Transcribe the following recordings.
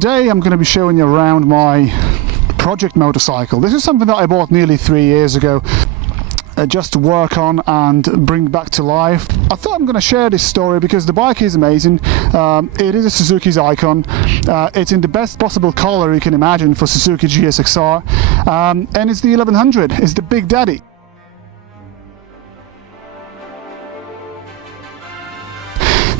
today I'm going to be showing you around my project motorcycle. This is something that I bought nearly 3 years ago. Just to work on and bring back to life. I thought I'm going to share this story because the bike is amazing. It is a Suzuki's icon. It's in the best possible color you can imagine for Suzuki GSXR, and it's the 1100. It's the Big Daddy.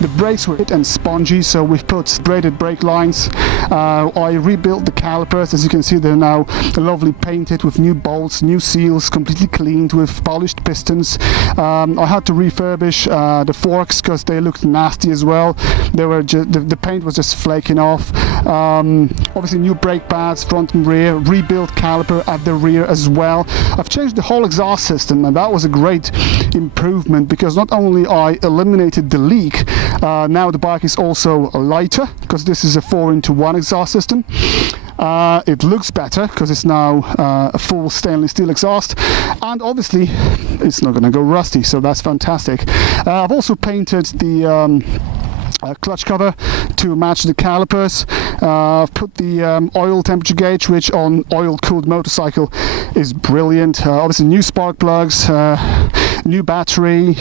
The brakes were hit and spongy, so we've put braided brake lines. I rebuilt the calipers. As you can see, they're now lovely painted with new bolts, new seals, completely cleaned with polished pistons. I had to refurbish the forks because they looked nasty as well. They were the paint was just flaking off. Obviously new brake pads, front and rear, rebuilt caliper at the rear as well. I've changed the whole exhaust system, and that was a great improvement because not only I eliminated the leak, now the bike is also lighter because this is a 4-into-1 exhaust system. It looks better because it's now a full stainless steel exhaust, and obviously it's not going to go rusty, so that's fantastic. I've also painted the clutch cover to match the calipers. I've put the oil temperature gauge, which on oil-cooled motorcycle is brilliant. Obviously new spark plugs, new battery.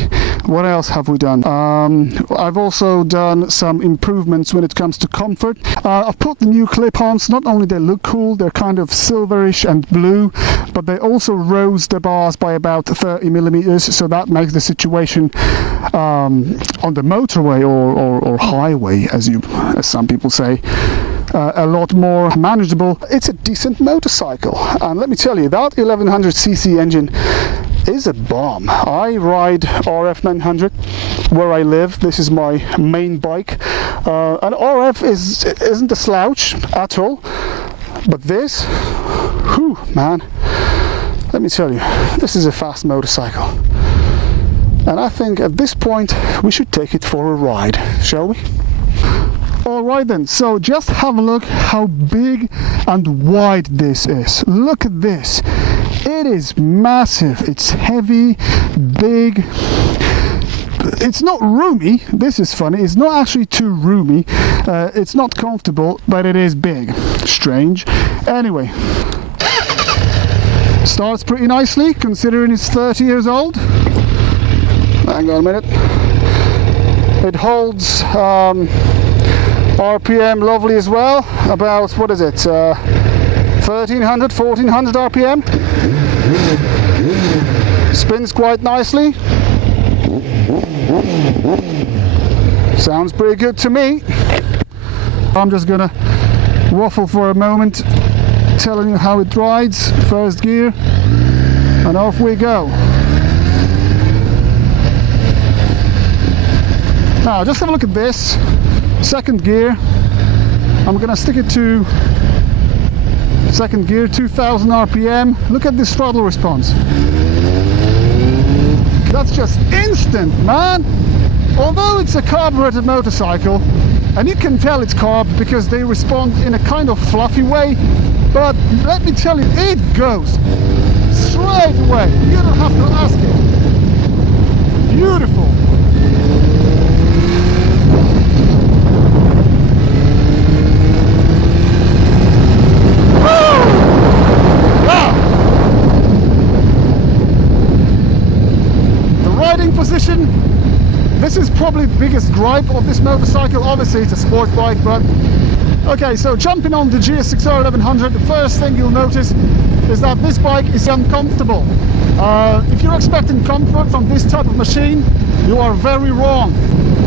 What else have we done? I've also done some improvements when it comes to comfort. I've put the new clip-ons. Not only they look cool, they're kind of silverish and blue, but they also rose the bars by about 30 millimeters, so that makes the situation on the motorway or highway, as some people say, a lot more manageable. It's a decent motorcycle, and let me tell you, that 1100cc engine is a bomb. I ride RF 900 where I live. This is my main bike, and RF isn't a slouch at all, but this, whew, man, let me tell you, this is a fast motorcycle. And I think at this point we should take it for a ride, shall we? Alright then, so just have a look how big and wide this is. Look at this. It is massive. It's heavy, big. It's not roomy. This is funny. It's not actually too roomy. It's not comfortable, but it is big. Strange. Anyway. Starts pretty nicely considering it's 30 years old. Hang on a minute. It holds RPM lovely as well. About, what is it? 1300, 1400 RPM. Spins quite nicely. Sounds pretty good to me. I'm just gonna waffle for a moment, telling you how it rides. First gear, and off we go. Now just have a look at this. Second gear. I'm gonna stick it to second gear, 2000 RPM. Look at this throttle response. That's just instant, man. Although it's a carbureted motorcycle, and you can tell it's carb because they respond in a kind of fluffy way, but let me tell you, it goes straight away. You don't have to ask it. Beautiful. Position. This is probably the biggest gripe of this motorcycle. Obviously it's a sport bike, but okay, so jumping on the GSXR 1100, the first thing you'll notice is that this bike is uncomfortable. If you're expecting comfort from this type of machine, you are very wrong.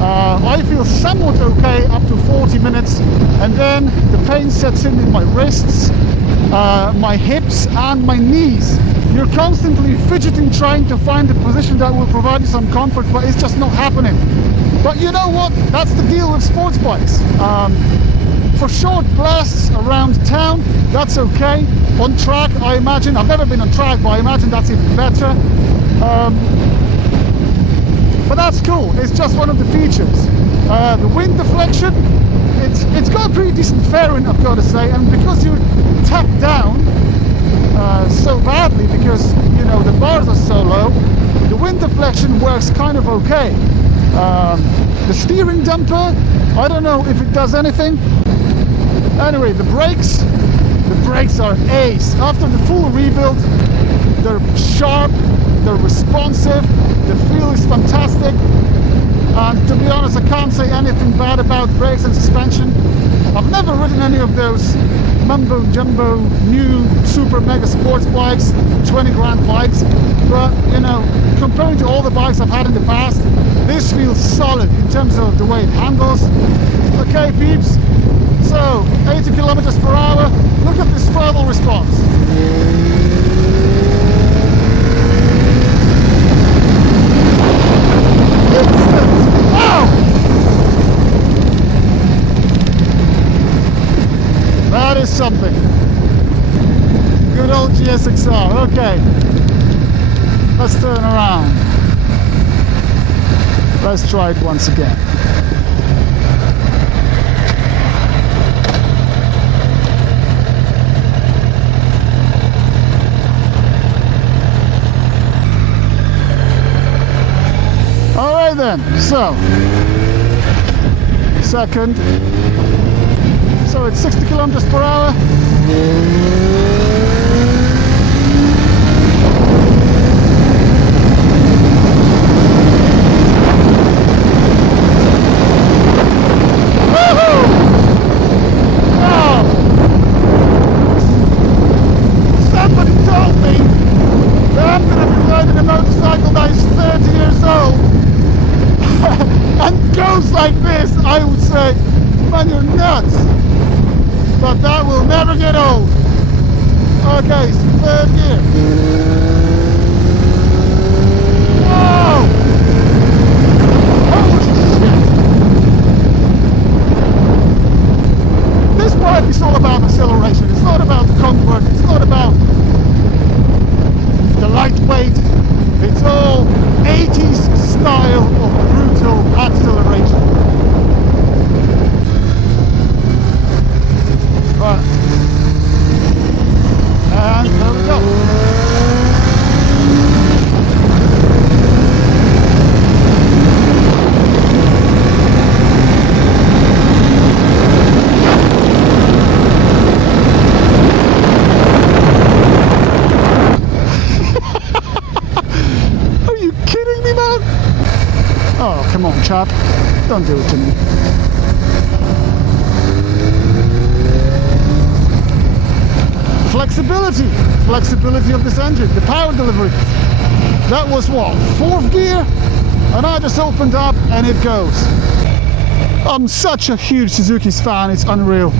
I feel somewhat okay up to 40 minutes, and then the pain sets in my wrists, my hips and my knees. You're constantly fidgeting, trying to find a position that will provide you some comfort, but it's just not happening. But you know what? That's the deal with sports bikes. For short blasts around town, that's okay. On track, I imagine, I've never been on track, but I imagine that's even better. But that's cool. It's just one of the features. The wind deflection, it's got a pretty decent fairing, I've got to say, and because you're tapped down so badly, because you know the bars are so low, the wind deflection works kind of okay. The steering damper, I don't know if it does anything. Anyway, the brakes are ace. After the full rebuild, they're sharp, they're responsive, the feel is fantastic. And to be honest, I can't say anything bad about brakes and suspension. I've never ridden any of those mumbo jumbo new super mega sports bikes, 20 grand bikes, but you know, comparing to all the bikes I've had in the past, this feels solid in terms of the way it handles. Okay peeps, so 80 kilometers per hour, look at this throttle response. Wow! That is something. Good old GSXR. Okay, let's turn around. Let's try it once again. Alright then, so second. So it's 60 kilometers per hour. Somebody told me that I'm going to be riding a motorcycle that is 30 years old and goes like this. I would say, man, you're nuts. But that will never get old. Okay, third gear. Whoa! Holy shit! This bike is all about acceleration. It's not about the comfort. It's not about the lightweight. It's all 80s style of brutal acceleration. Right. And there we go. Are you kidding me, man? Oh, come on, chap. Don't do it to me. Flexibility of this engine, the power delivery. That was what, 4th gear? And I just opened up and it goes. I'm such a huge Suzuki's fan, it's unreal.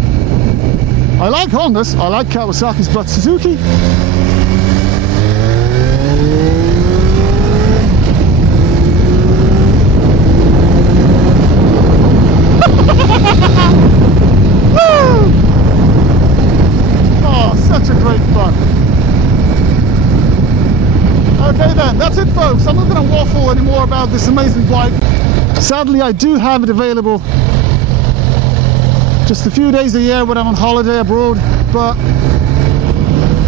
I like Hondas, I like Kawasaki's, but Suzuki? Such a great fun. Okay then, that's it folks. I'm not going to waffle anymore about this amazing bike. Sadly, I do have it available just a few days a year when I'm on holiday abroad, but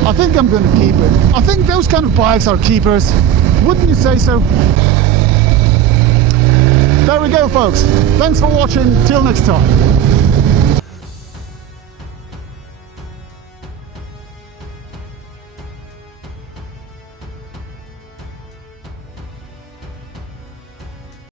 I think I'm going to keep it. I think those kind of bikes are keepers. Wouldn't you say so? There we go folks. Thanks for watching. Till next time.